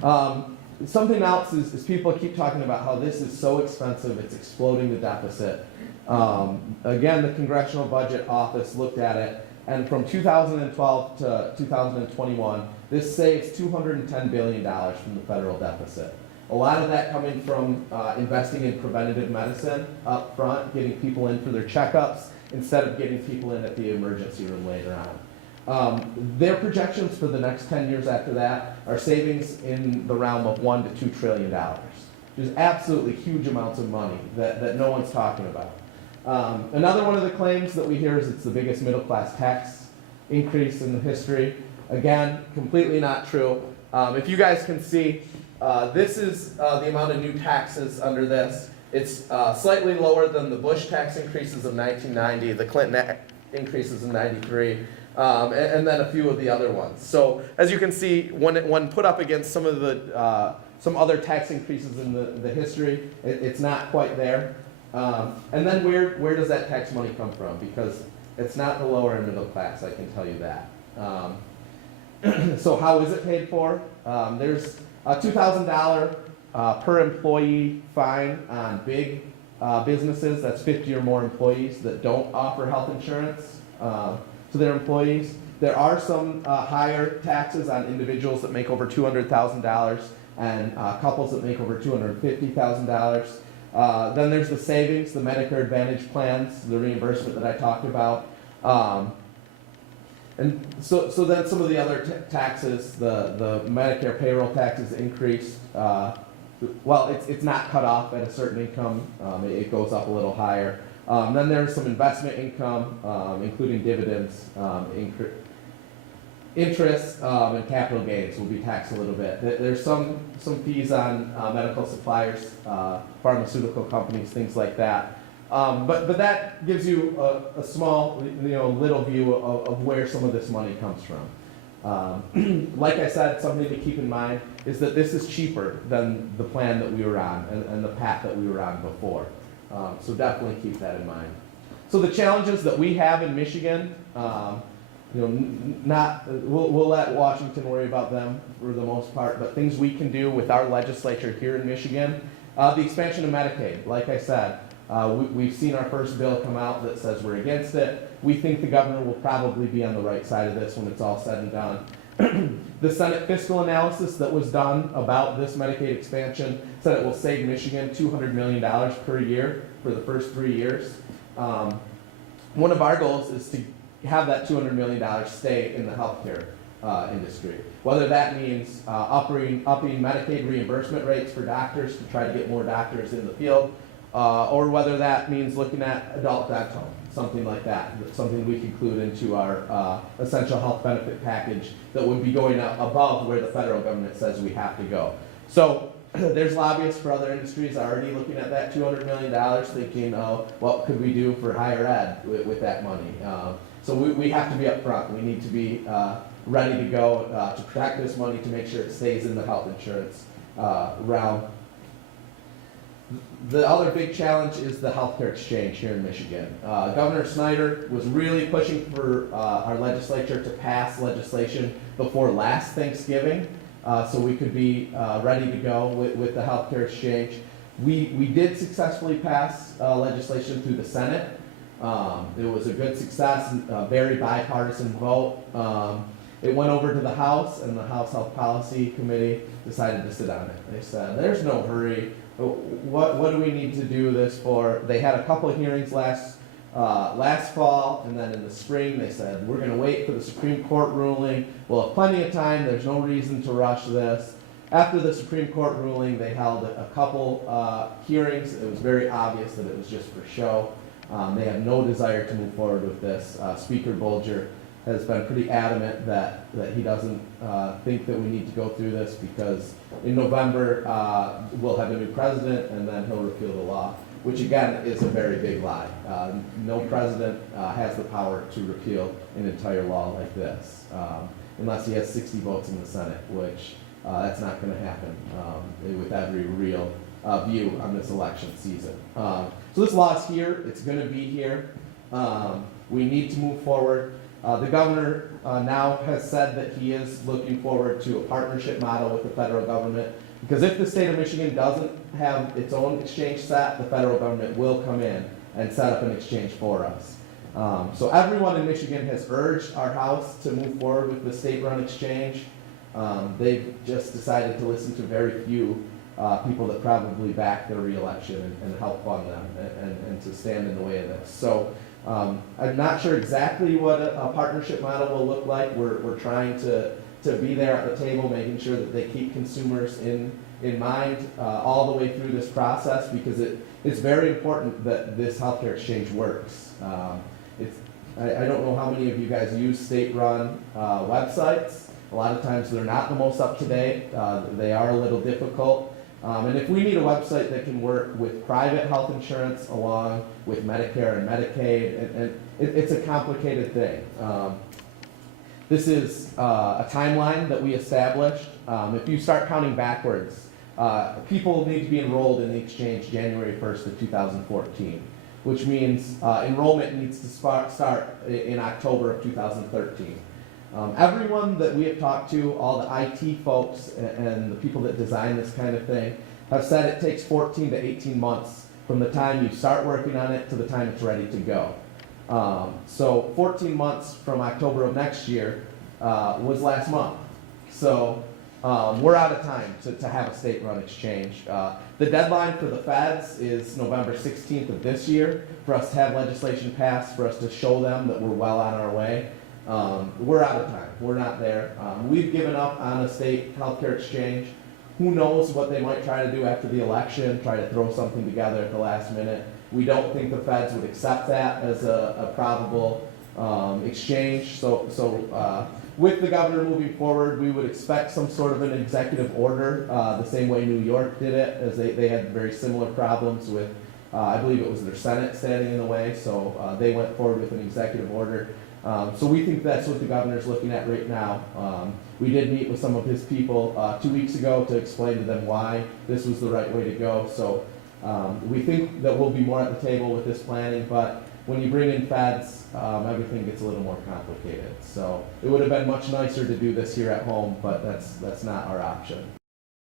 Something else is people keep talking about how this is so expensive, it's exploding the deficit. Again, the Congressional Budget Office looked at it, and from 2012 to 2021, this saves $210 billion from the federal deficit. A lot of that coming from investing in preventative medicine up front, getting people in for their checkups, instead of getting people in at the emergency room later on. Their projections for the next 10 years after that are savings in the realm of $1 to $2 trillion, which is absolutely huge amounts of money that no one's talking about. Another one of the claims that we hear is it's the biggest middle class tax increase in the history. Again, completely not true. If you guys can see, this is the amount of new taxes under this. It's slightly lower than the Bush tax increases of 1990, the Clinton increases in 93, and then a few of the other ones. So as you can see, when put up against some of the some other tax increases in the history, it's not quite there. And then where does that tax money come from? Because it's not the lower and middle class, I can tell you that. So how is it paid for? There's a $2,000 per employee fine on big businesses, that's 50 or more employees, that don't offer health insurance to their employees. There are some higher taxes on individuals that make over $200,000 and couples that make over $250,000. Then there's the savings, the Medicare Advantage plans, the reimbursement that I talked about. And so then some of the other taxes, the Medicare payroll taxes increased. Well, it's not cut off at a certain income. It goes up a little higher. Then there's some investment income, including dividends, interest, and capital gains will be taxed a little bit. There's some fees on medical suppliers, pharmaceutical companies, things like that. But that gives you a small, little view of where some of this money comes from. Like I said, something to keep in mind is that this is cheaper than the plan that we were on and the path that we were on before. So definitely keep that in mind. So the challenges that we have in Michigan, we'll let Washington worry about them for the most part, but things we can do with our legislature here in Michigan, the expansion of Medicaid, like I said, we've seen our first bill come out that says we're against it. We think the governor will probably be on the right side of this when it's all said and done. The Senate fiscal analysis that was done about this Medicaid expansion said it will save Michigan $200 million per year for the first 3 years. One of our goals is to have that $200 million stay in the healthcare industry. Whether that means upping Medicaid reimbursement rates for doctors to try to get more doctors in the field, or whether that means looking at adult dental, something like that, something we can include into our essential health benefit package that would be going up above where the federal government says we have to go. So there's lobbyists for other industries already looking at that $200 million, thinking, what could we do for higher ed with that money? So we have to be up front. We need to be ready to go to protect this money, to make sure it stays in the health insurance realm. The other big challenge is the healthcare exchange here in Michigan. Governor Snyder was really pushing for our legislature to pass legislation before last Thanksgiving, so we could be ready to go with the healthcare exchange. We did successfully pass legislation through the Senate. It was a good success, a very bipartisan vote. It went over to the House, and the House Health Policy Committee decided to sit on it. They said, there's no hurry. What do we need to do this for? They had a couple of hearings last fall, and then in the spring they said, we're going to wait for the Supreme Court ruling. We'll have plenty of time. There's no reason to rush this. After the Supreme Court ruling, they held a couple hearings. It was very obvious that it was just for show. They have no desire to move forward with this. Speaker Bolger has been pretty adamant that he doesn't think that we need to go through this because in November we'll have a new president and then he'll repeal the law, which again is a very big lie. No president has the power to repeal an entire law like this unless he has 60 votes in the Senate, which that's not going to happen with every real view on this election season. So this law is here. It's going to be here. We need to move forward. The governor now has said that he is looking forward to a partnership model with the federal government, because if the state of Michigan doesn't have its own exchange set, the federal government will come in and set up an exchange for us. So everyone in Michigan has urged our House to move forward with the state-run exchange. They've just decided to listen to very few people that probably back their reelection and help fund them and to stand in the way of this. So I'm not sure exactly what a partnership model will look like. We're trying to be there at the table, making sure that they keep consumers in mind all the way through this process, because it's very important that this healthcare exchange works. I don't know how many of you guys use state-run websites. A lot of times they're not the most up-to-date. They are a little difficult. And if we need a website that can work with private health insurance along with Medicare and Medicaid, and it's a complicated thing. This is a timeline that we established. If you start counting backwards, people need to be enrolled in the exchange January 1st of 2014, which means enrollment needs to start in October of 2013. Everyone that we have talked to, all the IT folks and the people that design this kind of thing, have said it takes 14 to 18 months from the time you start working on it to the time it's ready to go. So 14 months from October of next year was last month. So we're out of time to have a state-run exchange. The deadline for the feds is November 16th of this year for us to have legislation passed, for us to show them that we're well on our way. We're out of time. We're not there. We've given up on a state healthcare exchange. Who knows what they might try to do after the election, try to throw something together at the last minute. We don't think the feds would accept that as a probable exchange. So with the governor moving forward, we would expect some sort of an executive order, the same way New York did it, as they had very similar problems with, I believe it was their Senate standing in the way, so they went forward with an executive order. So we think that's what the governor's looking at right now. We did meet with some of his people 2 weeks ago to explain to them why this was the right way to go. So we think that we'll be more at the table with this planning, but when you bring in feds, everything gets a little more complicated. So it would have been much nicer to do this here at home, but that's not our option.